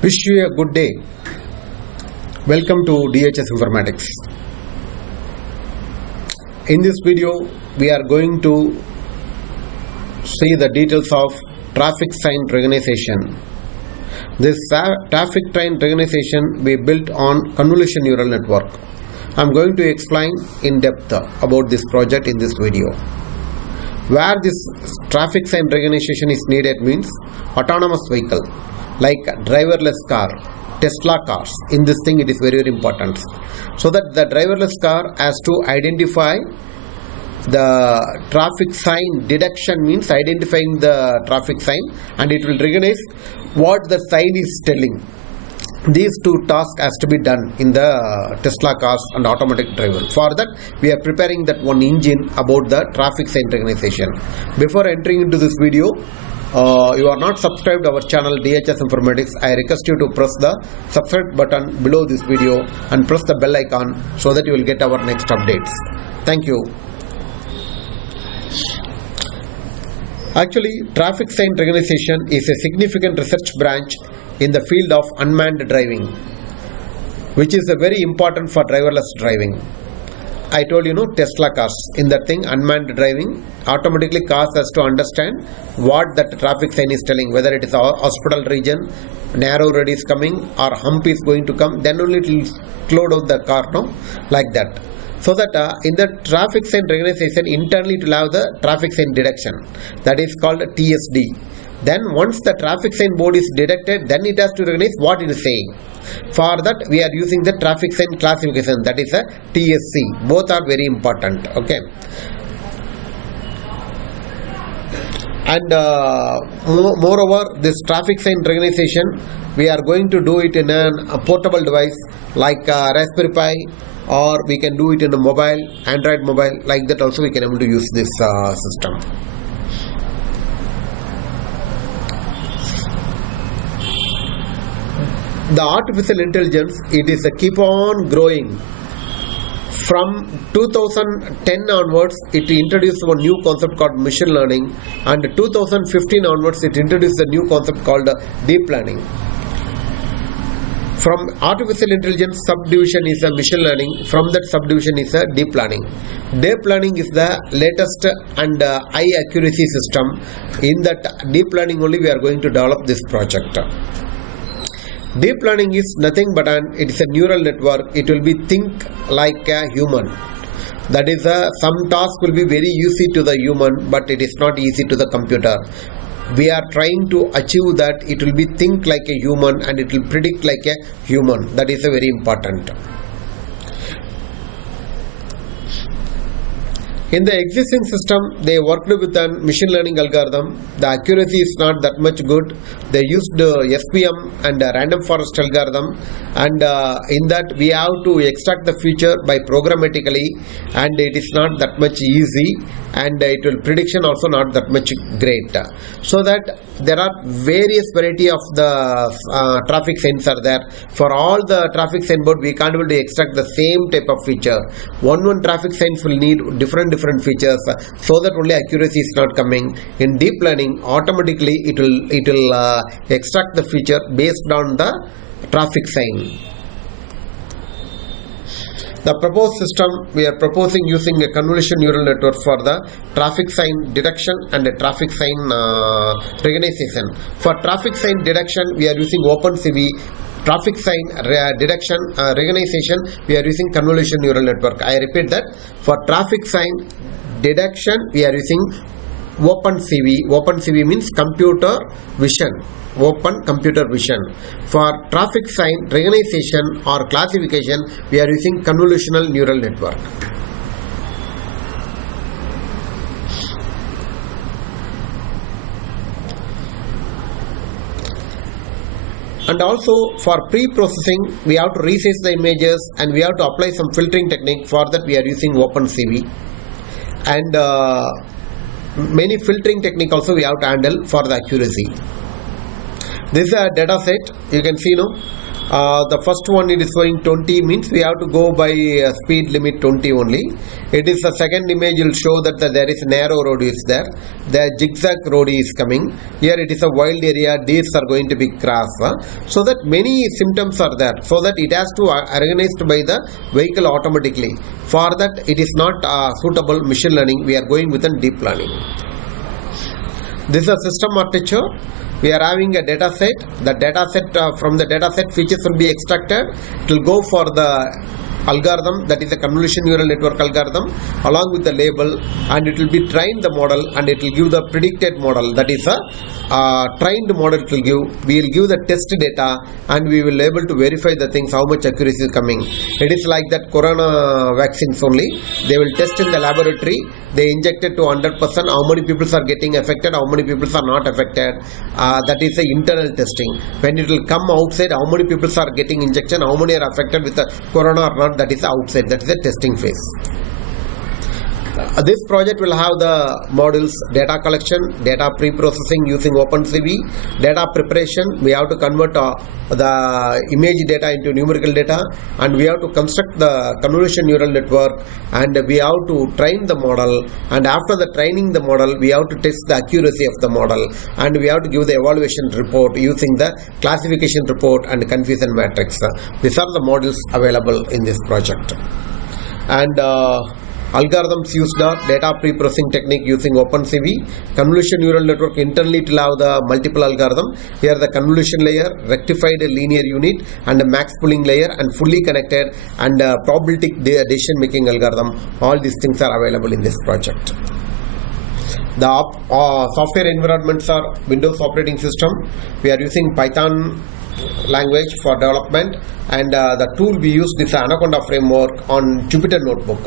Wish you a good day. Welcome to DHS Informatics. In this video, we are going to see the details of traffic sign recognition. This traffic sign recognition we built on convolution neural network. I am going to explain in depth about this project in this video. Where this traffic sign recognition is needed means autonomous vehicle like driverless car, Tesla cars. In this thing it is very important. So that the driverless car has to identify the traffic sign detection means identifying the traffic sign, and it will recognize what the sign is telling. These two tasks has to be done in the Tesla cars and automatic driver. For that, we are preparing that one engine about the traffic sign recognition. Before entering into this video, you are not subscribed to our channel DHS Informatics, I request you to press the subscribe button below this video and press the bell icon so that you will get our next updates. Thank you. Actually, traffic sign recognition is a significant research branch in the field of unmanned driving, which is very important for driverless driving. I told you, Tesla cars. In that thing, unmanned driving, automatically cars has to understand what that traffic sign is telling, whether it is a hospital region, narrow road is coming, or hump is going to come, then only it will slow down the car, like that. So that in the traffic sign recognition, internally it will have the traffic sign detection. That is called TSD. Then once the traffic sign board is detected, then it has to recognize what it is saying. For that, we are using the traffic sign classification, that is a TSC. Both are very important. Okay. And moreover, this traffic sign recognition, we are going to do it in a portable device like Raspberry Pi, or we can do it in a mobile, Android mobile. Like that also we can able to use this system. The artificial intelligence, it is a keep on growing. From 2010 onwards, it introduced one new concept called machine learning, and 2015 onwards, it introduced a new concept called deep learning. From artificial intelligence, subdivision is a machine learning. From that subdivision is a deep learning. Deep learning is the latest and high accuracy system. In that deep learning only we are going to develop this project. Deep learning is nothing but it is a neural network. It will be think like a human. That is, some task will be very easy to the human, but it is not easy to the computer. We are trying to achieve that it will be think like a human and it will predict like a human. That is a very important. In the existing system, they worked with a machine learning algorithm. The accuracy is not that much good. They used SPM and random forest algorithm, and in that we have to extract the feature by programmatically, and it is not that much easy, and it will prediction also not that much great. So that there are various variety of the traffic signs are there. For all the traffic sign board, we can't able to extract the same type of feature. One traffic signs will need different features, so that only accuracy is not coming. In deep learning, automatically it will extract the feature based on the traffic sign. The proposed system, we are proposing using a convolution neural network for the traffic sign detection and the traffic sign recognition. For traffic sign detection, we are using OpenCV. Traffic sign detection recognition, we are using convolution neural network. I repeat that. For traffic sign detection, we are using OpenCV. OpenCV means computer vision. Open computer vision. For traffic sign recognition or classification, we are using convolutional neural network. And also for pre-processing, we have to resize the images and we have to apply some filtering technique. For that, we are using OpenCV. And many filtering technique also we have to handle for the accuracy. This is a data set. You can see The first one, it is showing 20, means we have to go by speed limit 20 only. It is the second image will show that there is narrow road is there. The zigzag road is coming. Here it is a wild area, deers are going to be crossed. So that many symptoms are there. So that it has to organized by the vehicle automatically. For that it is not suitable machine learning. We are going with a deep learning. This is a system architecture. We are having a data set. The data set, from the data set, features will be extracted. It will go for the algorithm, that is a convolution neural network algorithm, along with the label, and it will be trained the model, and it will give the predicted model, that is a trained model. It will give, we will give the test data, and we will able to verify the things, how much accuracy is coming. It is like that corona vaccines only. They will test in the laboratory. They inject it to 100%. How many people are getting affected, how many people are not affected. That is the internal testing. When it will come outside, how many people are getting injection, how many are affected with the corona or not, that is the outside. That is the testing phase. This project will have the modules: data collection, data pre-processing using OpenCV, data preparation. We have to convert the image data into numerical data, and we have to construct the convolution neural network, and we have to train the model, and after the training the model, we have to test the accuracy of the model, and we have to give the evaluation report using the classification report and confusion matrix. These are the modules available in this project. And algorithms used are data pre-processing technique using OpenCV, convolution neural network internally to have the multiple algorithm. Here the convolution layer, rectified linear unit, and a max pooling layer, and fully connected, and probabilistic decision making algorithm. All these things are available in this project. The software environments are Windows operating system. We are using Python language for development, and the tool we use is Anaconda framework on Jupyter Notebook.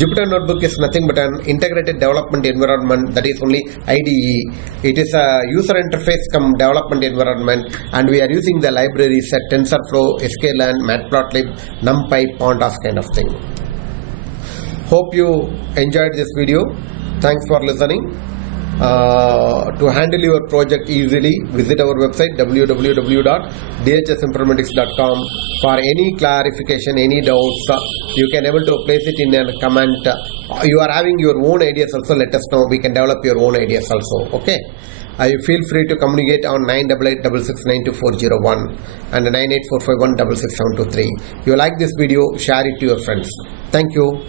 Jupyter Notebook is nothing but an integrated development environment, that is only IDE. It is a user interface come development environment, and we are using the libraries at TensorFlow, sklearn, Matplotlib, NumPy, Pandas kind of thing. Hope you enjoyed this video. Thanks for listening. To handle your project easily, visit our website www.dhsinformatics.com. For any clarification, any doubts, you can able to place it in a comment. You are having your own ideas also, let us know. We can develop your own ideas also. Okay. Feel free to communicate on 9886692401 and 98451666723. If you like this video, share it to your friends. Thank you.